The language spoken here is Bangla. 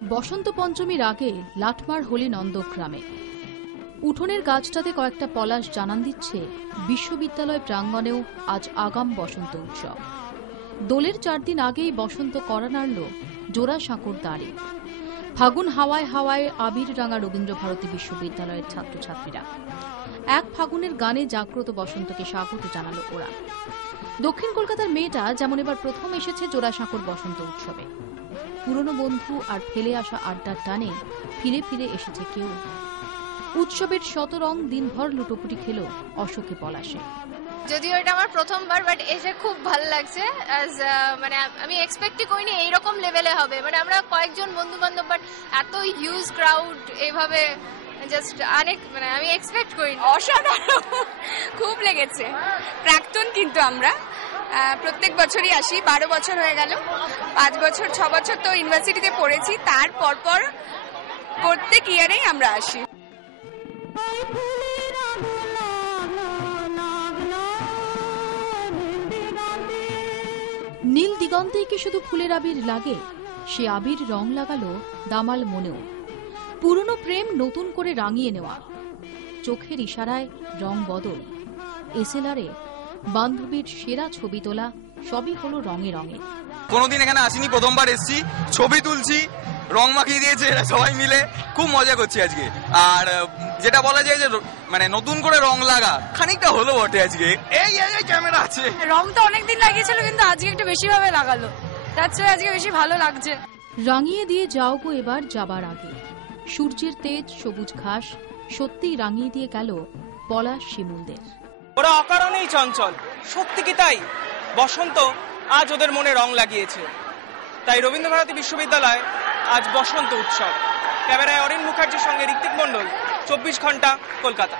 বসন্ত পঞ্চমীর আগে লাটমার হোলি নন্দগ্রামে উঠোনের গাছটাতে কয়েকটা পলাশ জানান দিচ্ছে বিশ্ববিদ্যালয় প্রাঙ্গণেও আজ আগাম বসন্ত উৎসব। দোলের 4 দিন আগেই বসন্ত করা নাড়ল জোড়াসাঁকোর দ্বারে। ফাগুন হাওয়ায় হাওয়ায় আবির রাঙা রবীন্দ্রভারতী বিশ্ববিদ্যালয়ের ছাত্রছাত্রীরা এক ফাগুনের গানে জাগ্রত বসন্তকে স্বাগত জানালো ওরা। দক্ষিণ কলকাতার মেয়েটা যেমন এবার প্রথম এসেছে জোড়াসাঁকোর বসন্ত উৎসবে। পুরনো বন্ধু আর ফেলে আসা আড্ডার টানে ফিরে ফিরে এসেছে কেউ। উৎসবের শতরং দিনভর লুটোপুটি খেল অশোকে পলাশে। যদিও এটা আমার প্রথমবার, বাট এসে খুব ভালো লাগছে। মানে আমি এক্সপেক্টই করিনি এইরকম লেভেলে হবে। মানে আমরা কয়েকজন বন্ধু বান্ধব, বাট এত হিউজ ক্রাউড এভাবে জাস্ট মানে আমি এক্সপেক্ট করিনি। অসাধারণ, খুব লেগেছে। প্রাক্তন কিন্তু আমরা প্রত্যেক বছরই আসি, 12 বছর হয়ে গেল। 5 বছর 6 বছর তো ইউনিভার্সিটিতে পড়েছি, তার পর প্রত্যেক ইয়ারেই আমরা আসি। নীল দিগন্তেই কি শুধু ফুলের আবির লাগে? সে আবির রং লাগালো দামাল মনেও। পুরনো প্রেম নতুন করে রাঙিয়ে নেওয়া, চোখের ইশারায় রং বদল, এসএলআরে বান্ধবীর সেরা ছবি তোলা, সবই হলো রঙে রঙে। কোনোদিন এখানে আসিনি, প্রথমবার এসেছি, ছবি তুলছি, রং মাখিয়ে দিয়েছে এরা সবাই মিলে, খুব মজা করছি আজকে। আর যেটা বলা যায় যে মানে নতুন করে রং লাগা খানিকটা হলো বটে আজকে। এই ক্যামেরা আছে, রং তো অনেকদিন লাগিয়েছিল, কিন্তু আজকে একটু বেশি ভাবে লাগালো, তার চেয়ে আজকে বেশি ভালো লাগছে। রাঙিয়ে দিয়ে যাও গো এবার যাবার আগে। সূর্যের তেজ, সবুজ ঘাস সত্যিই রাঙিয়ে দিয়ে গেল পলাশ শিমুলদের। ওরা অকারণেই চঞ্চল, সত্যি কি তাই? বসন্ত আজ ওদের মনে রং লাগিয়েছে। তাই রবীন্দ্রভারতী বিশ্ববিদ্যালয় আজ বসন্ত উৎসব। ক্যামেরায় অরিন মুখার্জির সঙ্গে ঋত্বিক মণ্ডল, 24 ঘন্টা, কলকাতা।